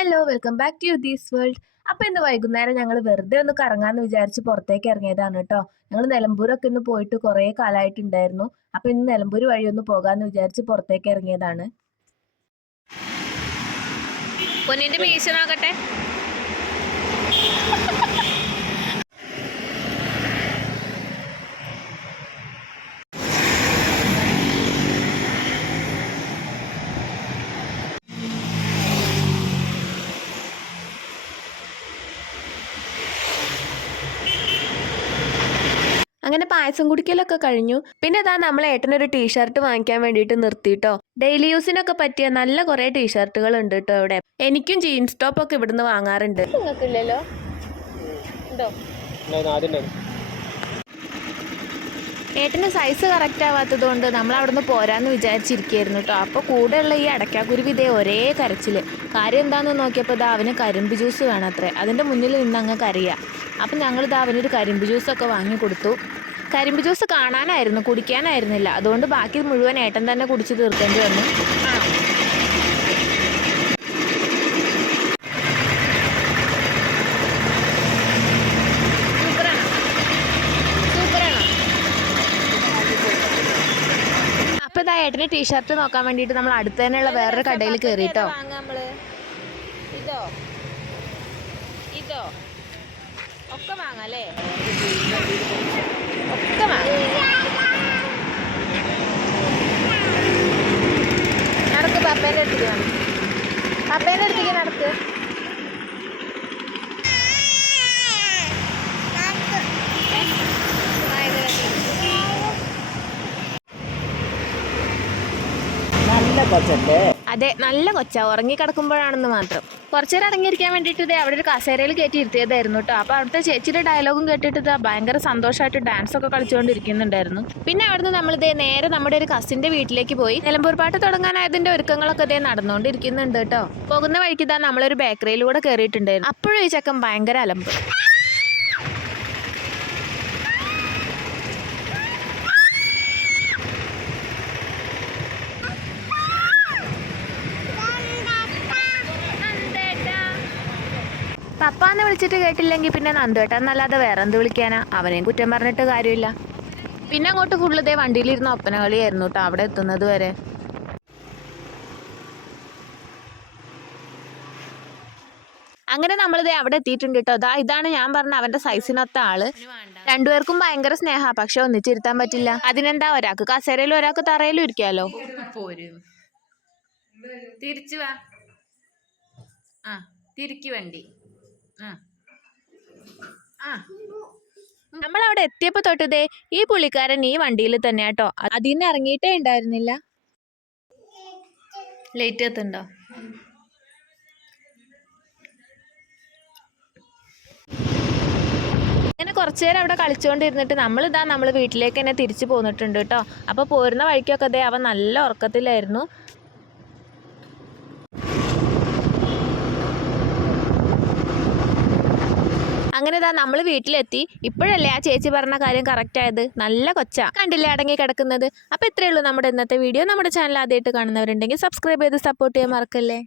Hello welcome back to these world അപ്പൊ ഇന്ന് വൈകുന്നേരം ഞങ്ങൾ വെറുതെ ഒന്ന് കറങ്ങാന്ന് വിചാരിച്ച് പുറത്തേക്ക് ഇറങ്ങിയതാണ് കേട്ടോ. ഞങ്ങൾ നിലമ്പൂരൊക്കെ ഇന്ന് പോയിട്ട് കുറേ കാലമായിട്ടുണ്ടായിരുന്നു അപ്പൊ ഇന്ന് നിലമ്പൂർ വഴി ഒന്ന് പോകാന്ന് വിചാരിച്ച് പുറത്തേക്ക് ഇറങ്ങിയതാണ്. പൊന്നിന്റെ മീശ നോക്കട്ടെ. അങ്ങനെ പായസം കുടിക്കലൊക്കെ കഴിഞ്ഞു. പിന്നെ അതാ നമ്മൾ ഏട്ടനൊരു ടീഷർട്ട് വാങ്ങിക്കാൻ വേണ്ടിയിട്ട് നിർത്തിയിട്ടോ ഡെയിലി യൂസിനൊക്കെ പറ്റിയ നല്ല കുറേ ടീഷർട്ടുകൾ ഉണ്ട് കേട്ടോ ഇവിടെ. എനിക്കും ജീൻസ് ടോപ്പ് ഒക്കെ ഇവിടുന്ന് വാങ്ങാറുണ്ട്. നിങ്ങൾക്കില്ലല്ലോ? ഏട്ടന് സൈസ് കറക്റ്റ് ആവാത്തത് കൊണ്ട് നമ്മൾ അവിടുന്ന് പോരാന്ന് വിചാരിച്ചിരിക്കുകയായിരുന്നു കേട്ടോ അപ്പോൾ കൂടെയുള്ള ഈ അടയ്ക്കാക്കുരുവി ഇതേ ഒരേ കരച്ചിൽ. കാര്യം എന്താണെന്ന് നോക്കിയപ്പോൾ ഇതാ അവന് കരിമ്പ് ജ്യൂസ് വേണത്രേ. അതിന്റെ മുന്നിൽ നിന്ന് അങ്ങ് കരയുക അപ്പം ഞങ്ങൾ ഇതാ അവനൊരു കരിമ്പ് ജ്യൂസൊക്കെ വാങ്ങി കൊടുത്തു കരിമ്പ് ജ്യൂസ് കാണാനായിരുന്നു കുടിക്കാനായിരുന്നില്ല. അതുകൊണ്ട് ബാക്കി മുഴുവൻ ഏട്ടൻ തന്നെ കുടിച്ച് തീർക്കേണ്ടി വന്നു. അപ്പോൾ ഇതാ ഏട്ടന് ടീഷർട്ട് നോക്കാൻ വേണ്ടിയിട്ട് നമ്മൾ അടുത്ത് തന്നെയുള്ള വേറൊരു കടയിൽ കയറി കേട്ടോ ഇതോ? ഇതോ? ഒക്കെ വാങ്ങാം അല്ലേ? ഒക്കെ പപ്പേന്റെ അടുത്തേക്ക് വേണം പപ്പേന്റെ അടുത്തേക്ക് നടക്ക്. നല്ല കൊച്ചല്ലേ? അതെ നല്ല കൊച്ചാ. ഉറങ്ങി കിടക്കുമ്പോഴാണെന്ന് മാത്രം. കുറച്ചു നേരം അടങ്ങിയിരിക്കാൻ വേണ്ടിയിട്ട് ഇതേ അവിടെ ഒരു കസേരയിൽ കയറ്റി ഇരുത്തിയതായിരുന്നു കേട്ടോ. അപ്പോൾ അവിടുത്തെ ചേച്ചിയുടെ ഡയലോഗും കേട്ടിട്ട് ഭയങ്കര സന്തോഷമായിട്ട് ഡാൻസ് ഒക്കെ കളിച്ചുകൊണ്ടിരിക്കുന്നുണ്ടായിരുന്നു. പിന്നെ അവിടുന്ന് നമ്മളിതേ നേരെ നമ്മുടെ ഒരു കസിന്റെ വീട്ടിലേക്ക് പോയി. നിലമ്പൂർ പാട്ട് തുടങ്ങാനായതിന്റെ ഒരുക്കങ്ങളൊക്കെ ഇതേ നടന്നുകൊണ്ടിരിക്കുന്നുണ്ട് കേട്ടോ. പോകുന്ന വഴിക്ക് ഇതാ നമ്മളൊരു ബേക്കറിയിലൂടെ കയറിയിട്ടുണ്ടായിരുന്നു അപ്പോഴും ഈ ചക്കൻ ഭയങ്കര അലമ്പ്. പപ്പാന്ന് വിളിച്ചിട്ട് കേട്ടില്ലെങ്കിൽ പിന്നെ നന്ദേട്ടന്നല്ലാതെ വേറെ എന്ത് വിളിക്കാനാ? അവനെയും കുറ്റം പറഞ്ഞിട്ട് കാര്യമില്ല. പിന്നെ അങ്ങോട്ട് ഫുള്ള് ഇതേ വണ്ടിയിലിരുന്ന ഒപ്പന കളിയായിരുന്നു കേട്ടോ അവിടെ എത്തുന്നത് വരെ. അങ്ങനെ നമ്മളിതേ അവിടെ എത്തിയിട്ടുണ്ട് കേട്ടോ അതാ ഇതാണ് ഞാൻ പറഞ്ഞ അവന്റെ സൈസിനൊത്ത ആൾ. രണ്ടുപേർക്കും ഭയങ്കര സ്നേഹ പക്ഷെ ഒന്നിച്ചിരുത്താൻ പറ്റില്ല. അതിനെന്താ ഒരാൾക്ക് കസേരയിലും ഒരാൾക്ക് തറയിലും ഇരിക്കാലോ? തിരിച്ചു വാ. ആ തിരിക്ക് വണ്ടി. നമ്മൾ അവിടെ എത്തിയപ്പോ തൊട്ടതേ ഈ പുള്ളിക്കാരൻ ഈ വണ്ടിയിൽ തന്നെ കേട്ടോ അതിൽ നിന്ന് ഇറങ്ങിയിട്ടേ ഉണ്ടായിരുന്നില്ല ലേറ്റ് എത്തുണ്ടോ അങ്ങനെ കുറച്ചു നേരം അവിടെ കളിച്ചുകൊണ്ടിരുന്നിട്ട് നമ്മൾ ഇതാ നമ്മൾ വീട്ടിലേക്ക് തന്നെ തിരിച്ചു പോന്നിട്ടുണ്ട് കേട്ടോ അപ്പോൾ പോരുന്ന വഴിക്കൊക്കെ ദേ അവൻ നല്ല ഉറക്കത്തിലായിരുന്നു. അങ്ങനെ ഇതാ നമ്മൾ വീട്ടിലെത്തി. ഇപ്പോഴല്ലേ ആ ചേച്ചി പറഞ്ഞ കാര്യം കറക്റ്റ് ആയത്? നല്ല കൊച്ച. കണ്ടില്ലേ അടങ്ങി കിടക്കുന്നത്? അപ്പോൾ ഇത്രയേ ഉള്ളൂ നമ്മുടെ ഇന്നത്തെ വീഡിയോ. നമ്മുടെ ചാനൽ ആദ്യമായിട്ട് കാണുന്നവരുണ്ടെങ്കിൽ സബ്സ്ക്രൈബ് ചെയ്ത് സപ്പോർട്ട് ചെയ്യാൻ മറക്കല്ലേ?